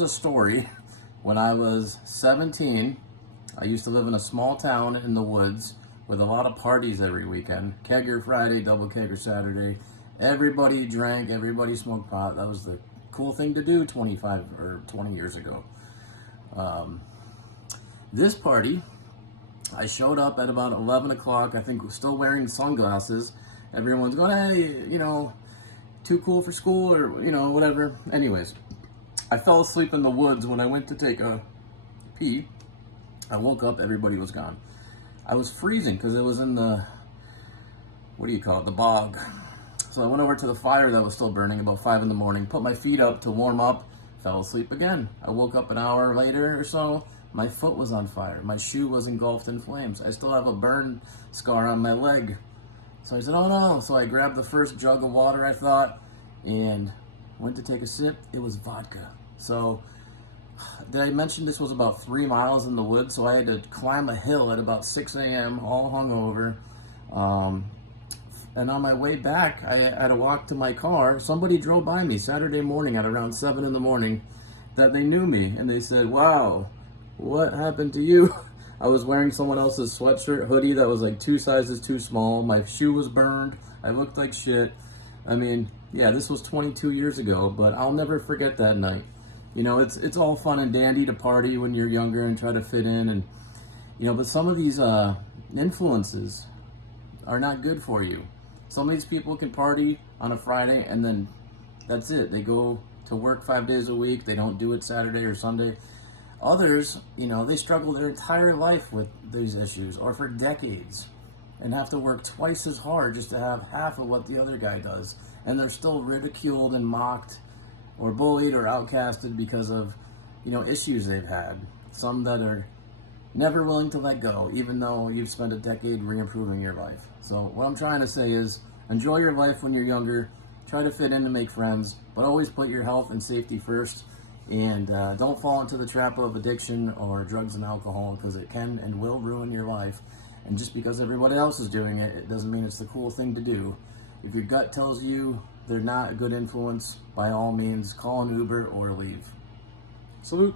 A story. When I was 17, I used to live in a small town in the woods with a lot of parties every weekend. Kegger Friday, double kegger Saturday. Everybody drank, everybody smoked pot. That was the cool thing to do 25 or 20 years ago. Um, this party, I showed up at about 11 o'clock, I think still wearing sunglasses. Everyone's going, hey, too cool for school or, whatever. Anyways, I fell asleep in the woods when I went to take a pee. I woke up, everybody was gone. I was freezing because it was in the, the bog. So I went over to the fire that was still burning about 5 in the morning, put my feet up to warm up, fell asleep again. I woke up an hour later or so, my foot was on fire. My shoe was engulfed in flames. I still have a burn scar on my leg. So I said, oh no. So I grabbed the first jug of water, I thought, and went to take a sip. It was vodka. So did I mention this was about 3 miles in the woods? So I had to climb a hill at about 6 a.m., all hungover. And on my way back, I had to walk to my car. Somebody drove by me Saturday morning at around 7 in the morning that they knew me. And they said, wow, what happened to you? I was wearing someone else's sweatshirt, hoodie that was like 2 sizes too small. My shoe was burned. I looked like shit. I mean, yeah, this was 22 years ago, but I'll never forget that night. It's all fun and dandy to party when you're younger and try to fit in, and but some of these influences are not good for you. Some of these people can party on a Friday and then that's it. They go to work 5 days a week. They don't do it Saturday or Sunday. Others, they struggle their entire life with these issues or for decades and have to work twice as hard just to have half of what the other guy does. And they're still ridiculed and mocked or bullied or outcasted because of, issues they've had. Some that are never willing to let go, even though you've spent a decade re-improving your life. So what I'm trying to say is, enjoy your life when you're younger, try to fit in and make friends, but always put your health and safety first, and don't fall into the trap of addiction or drugs and alcohol, because it can and will ruin your life. And just because everybody else is doing it, it doesn't mean it's the cool thing to do. If your gut tells you they're not a good influence, by all means, call an Uber or leave. Salute.